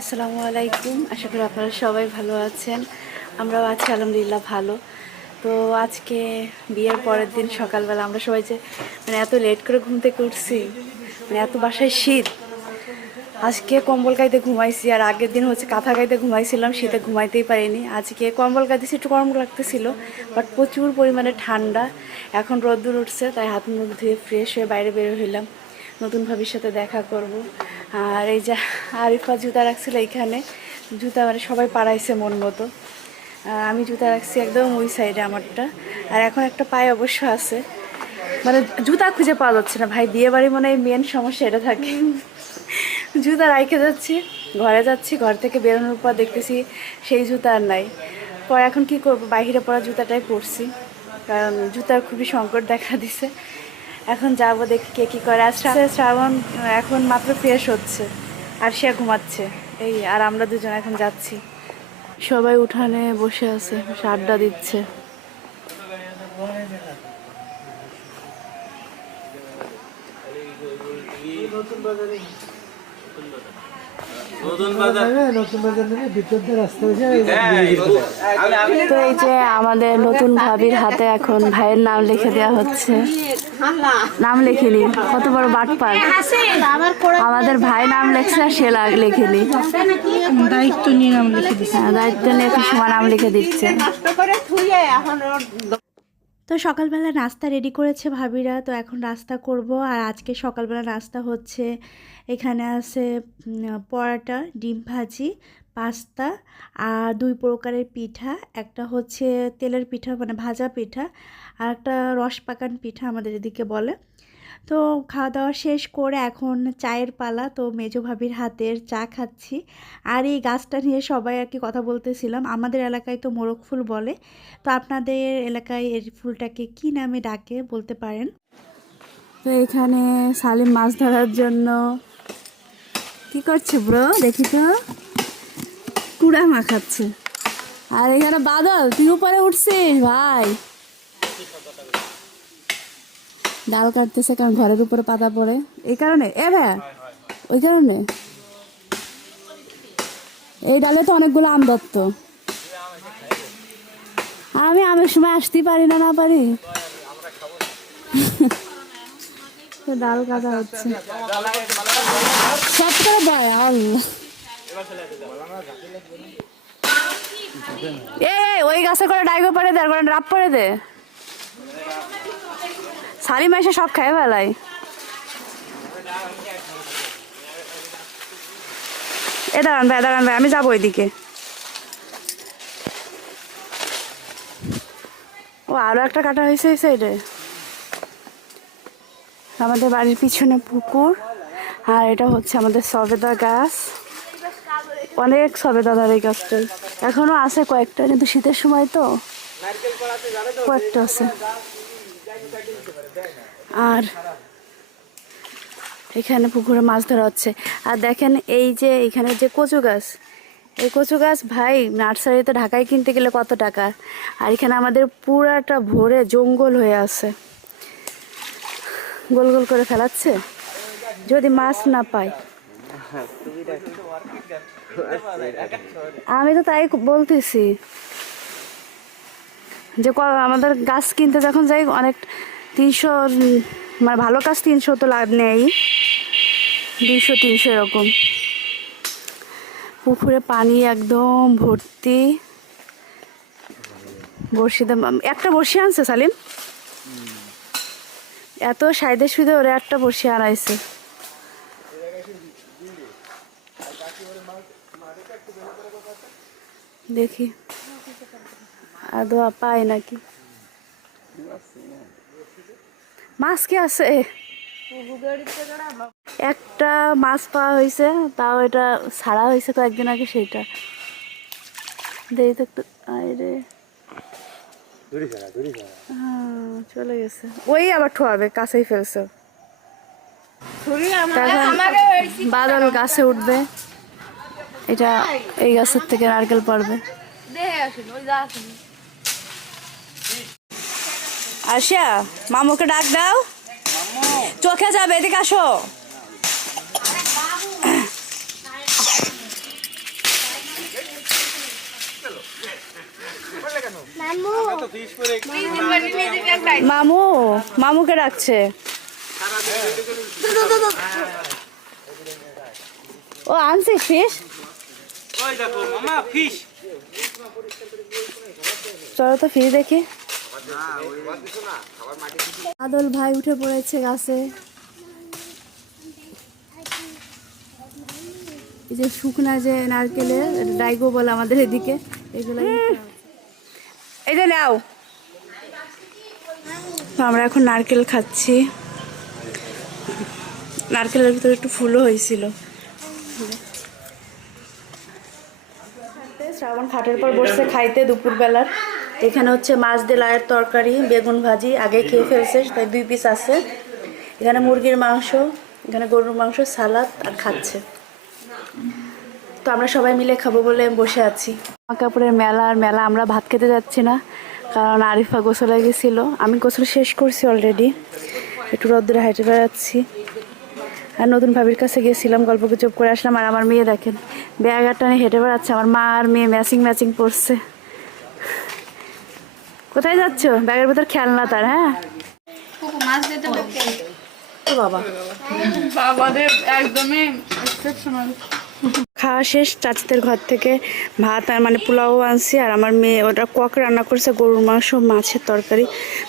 আসসালামু আলাইকুম। আশা করি আপনারা সবাই ভালো আছেন। আমরাও আছি, আলহামদুলিল্লাহ, ভালো। তো আজকে বিয়ের পরের দিন সকালবেলা আমরা সবাই যে মানে এত লেট করে ঘুম থেকে উঠছি মানে এত বাসায় শীত। আজকে কম্বল গাইতে ঘুমাইছি আর আগের দিন হচ্ছে কাঁথা গাইতে ঘুমাইছিলাম, শীতে ঘুমাইতেই পারিনি। আজকে কম্বল গাইতেছি, একটু গরম লাগতেছিল বাট প্রচুর পরিমাণে ঠান্ডা। এখন রোদ্দুর উঠছে, তাই হাত মুখ ধুয়ে ফ্রেশ হয়ে বাইরে বের হইলাম। নতুন ভাবির সাথে দেখা করব। আর এই যে আরিফা জুতা রাখছিল এইখানে, জুতা মানে সবাই পাড়াইছে মন মতো। আমি জুতা রাখছি একদম ওই সাইডে আমারটা। আর এখন একটা পায়ে অবশ্য আছে। মানে জুতা খুঁজে পাওয়া যাচ্ছে না ভাই, বিয়ে বাড়ি মনে হয় মেন সমস্যা এটা থাকে। জুতা রাইখে যাচ্ছি, ঘরে যাচ্ছি, ঘর থেকে বেরোনোর পর দেখতেছি সেই জুতা আর নাই। পরে এখন কি করব? বাইরে পরা জুতাটাই পরছি। কারণ জুতার খুবই সংকট দেখা দিছে। এখন যাব দেখি কে কী করে। আর শ্রা- শ্রাবণ এখন মাত্র ফ্রেশ হচ্ছে, আর সে ঘুমাচ্ছে। এই, আর আমরা দুজন এখন যাচ্ছি। সবাই উঠানে বসে আছে, আড্ডা দিচ্ছে। নতুন বাজার রাস্তা হয়েছে তো এই যে আমাদের নতুন ভাবির হাতে এখন ভাইয়ের নাম লিখে দেওয়া হচ্ছে। নাম লেখেনি কত বড় বাটপার। আমাদের ভাই নাম লেখছে আর সে লেখেনি। দায়িত্ব নিয়ে নাম লিখে দিচ্ছে। হ্যাঁ, দায়িত্ব নিয়ে খুব সময় নাম লিখে দিচ্ছে। তো সকালবেলা নাস্তা রেডি করেছে ভাবিরা, তো এখন রাস্তা করব। আর আজকে সকালবেলা নাস্তা হচ্ছে, এখানে আছে পরাটা, ডিম ভাজি, পাস্তা, আর দুই প্রকারের পিঠা। একটা হচ্ছে তেলের পিঠা মানে ভাজা পিঠা, আর একটা রস পাকান পিঠা আমাদের এদিকে বলে। তো খাওয়া দাওয়া শেষ করে এখন চায়ের পালা, তো মেজো ভাবির হাতের চা খাচ্ছি। আর এই গাছটা নিয়ে সবাই আর কি কথা বলতেছিলাম। আমাদের এলাকায় তো মোরগ ফুল বলে। তো আপনাদের এলাকায় এই ফুলটাকে কি নামে ডাকে বলতে পারেন? তো এখানে সালিম মাছ ধরার জন্য কি করছে ব্রো? দেখি তো। কুড়া মাখাচ্ছে। আর এখানে বাদল, তুই উপরে উঠছিস, ভাই। ডাল কাটতেছে কারণ ঘরের উপরে পাতা পড়ে। এই কারণে? এ ভাইয়া ওই কারণে? এই ডালে তো অনেকগুলো আম দত্ত। আমি আমের সময় আসতেই পারি না না পারি। ডাল কাটা হচ্ছে। সব করে দেয় আল্লাহ। এ এ, ওই গাছে করে ডাইগো পরে দে আর করে রাপ পরে দে। সারি মাসে সব খাই ফেলাই এ দাঁড়ান ভাই দাঁড়ান ভাই, আমি যাব ওইদিকে ও, আরও একটা কাটা হয়েছে এই সাইডে আমাদের বাড়ির পিছনে পুকুর, আর এটা হচ্ছে আমাদের সবেদা গাছ। অনেক সবেদা ধর এই গাছটা এখনও আছে কয়েকটা, কিন্তু শীতের সময় তো কয়েকটা আছে। আর এখানে পুকুরে মাছ ধরা হচ্ছে। আর দেখেন এই যে এখানে যে কচু গাছ, এই কচু গাছ ভাই নার্সারিতে ঢাকায় কিনতে গেলে কত টাকা? আর এখানে আমাদের পুরাটা ভরে জঙ্গল হয়ে আছে। গোল গোল করে ফেলাচ্ছে। যদি মাছ না পাই আমি তো তাই বলতেছি যে আমাদের গাছ কিনতে যখন যাই অনেক তিনশো মানে ভালো কাজ তিনশো তো লাভ নেই। দুইশো, তিনশো এরকম। পুকুরে পানি একদম ভর্তি। বড়শিতে একটা বড়শি আনছে সালিম? এত সাইডে সুদে ওরা একটা বড়শি আনাইছে। দেখি। আদোয়া পায় নাকি? মাছ কি আছে? একটা মাছ পাওয়া হয়েছে তাও এটা ছাড়া হয়েছে কয়েকদিন আগে সেইটা। দেখি তো একটু আরে হ্যাঁ চলে গেছে। ওই আবার ঠোয়াবে কাছেই ফেলছে। বাদল গাছে উঠবে। এটা এই গাছের থেকে নারকেল পড়বে। আশিয়া মামুকে ডাক দাও। চোখে যাবে এদিকে আসো। মামু। মামুকে ডাকছে। ও আনছি ফিস চলো তো ফিস দেখি। আদল ভাই উঠে পড়েছে গাছে। এই যে শুকনা যে নারকেলের ডাইগো বলে আমাদের এদিকে এগুলো এই যে নাও। আমরা এখন নারকেল খাচ্ছি। নারকেলের ভিতরে একটু ফুলও হয়েছিল। শ্রাবণ খাটের পর বসছে খাইতে দুপুরবেলার। এখানে হচ্ছে মাছ দিয়ে লায়ের তরকারি, বেগুন ভাজি, আগে খেয়ে ফেলছে, তাই দুই পিস আছে। এখানে মুরগির মাংস, এখানে গরুর মাংস, সালাদ আর খাচ্ছে। তো আমরা সবাই মিলে খাব বলে বসে আছি। কাপড়ের মেলা, আর মেলা আমরা ভাত খেতে যাচ্ছি না, কারণ আরিফা গোসলে গেছিল। আমি গোসল শেষ করছি অলরেডি একটু রোদ্দুরে হাইটে বেড়াচ্ছি। আর নতুন ভাবির কাছে গেছিলাম, গল্প গুজব করে আসলাম, আর আমার মেয়ে দেখেন, ব্যাগ আর টানে হেঁটে বেড়াচ্ছে, আমার মা আর মেয়ে ম্যাচিং ম্যাচিং পড়ছে কোথায় যাচ্ছ? ব্যাগের ভেতর খেলনা তার হ্যাঁ? ও বাবা। আমাদের একদমই এক্সেপশনাল খাওয়া শেষ চাচিদের ঘর থেকে ভাত আর মানে পোলাও আনছি আর আমার মেয়ে ওটা কক রান্না করছে গরুর মাংস মাছের তরকারি।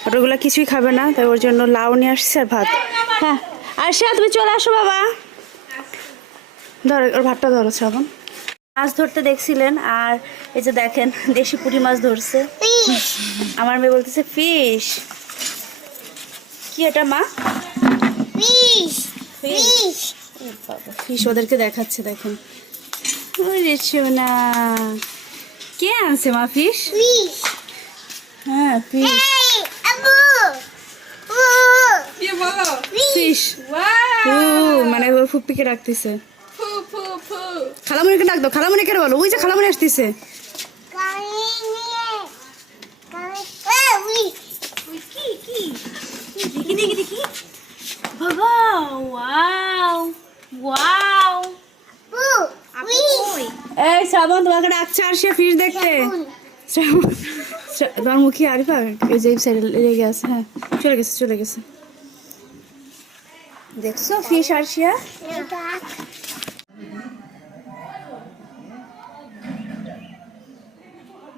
আর ওগুলো কিছুই খাবে না তাই ওর জন্য লাউ নিয়ে আসছে আর ভাত। হ্যাঁ আর সে তুমি চলে আসো বাবা। ধরো ওর ভাতটা ধরো শ্রাবণ। মাছ ধরতে দেখছিলেন আর এই যে দেখেন দেশি পুঁটি মাছ ধরছে। আমার মেয়ে বলতেছে ফিশ কি এটা মা? ফিশ ফিশ ওদেরকে দেখাচ্ছে দেখেন। সোনা কে আনছে মা ফিশ হ্যাঁ ফিশ কি বলো? ফিশ মানে ফুপ্পিকে রাখতেছে। ফু খালামণিকে ডাক দাও। খালামণিকে বলো? ওই যে খালামণি আসতেছে। দেখি দেখি দেখি। বাবা ওয়াও ওয়াও। এই শ্রাবণ তোমাকে ডাকছে আর সে ফিশ দেখতে। তোমার মুখে আরিফা ওই যে সাইডে লেগে আছে হ্যাঁ। চলে গেছে চলে গেছে। দেখছ ফিশ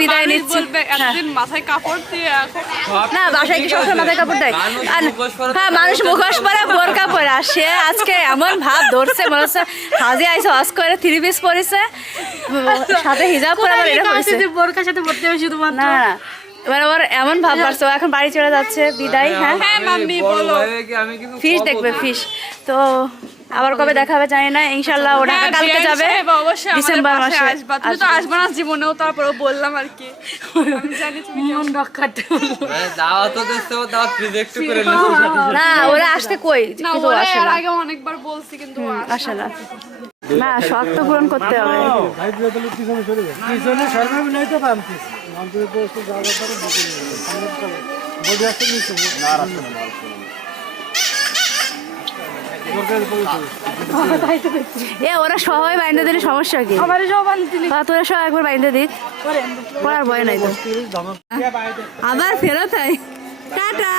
বিদায় নিচ্ছি। মাথায় কাপড় দিয়ে না বাসায় কি সবসময় মাথায় কাপড় দেয়? হ্যাঁ মানুষ মুখোশ পরে বোরকা পরে। আর সে আজকে এমন ভাব ধরছে মনে হচ্ছে হাজি আইসে করে থ্রি পিস পরেছে। সাথে হিজাব পরে এটা বোরকার সাথে পড়তে হবে শুধুমাত্র? না এবার ওর এমন ভাব পারছে ও এখন বাড়ি চলে যাচ্ছে বিদায়। হ্যাঁ হ্যাঁ মাম্মি বলো। ফিশ দেখবে ফিশ তো আবার কবে দেখা হবে জানি না ইনশাল্লাহ ও ঢাকা হ্যাঁ, কালকে যাবে অবশ্যই আমাদের ডিসেম্বর মাসে আসবা। তুমি তো আসবে। না জীবনেও তারপরেও বললাম আর কি। আমি জানি তুমি মন রক্ষাতে দাওয়া তো দিচ্ছে দাওয়া রিজেক্ট করে না ওরা আসতে কই? না কিন্তু ওরা আসে এর না। আগে অনেকবার বলছি কিন্তু আসে না। না। শখ তো পূরণ করতে হবে। পিছনে সরে যায় পিছনে সরবে নাই তো পামতিস জায়গা বডি না না এ ওরা সবাই বাইন্দে দিলে সমস্যা কি? আমার সব হ্যাঁ, তোরা সব একবার বাইন্দে দিক পড়ার ভয় নাই তো। আবার ফেরত হয় টাটা।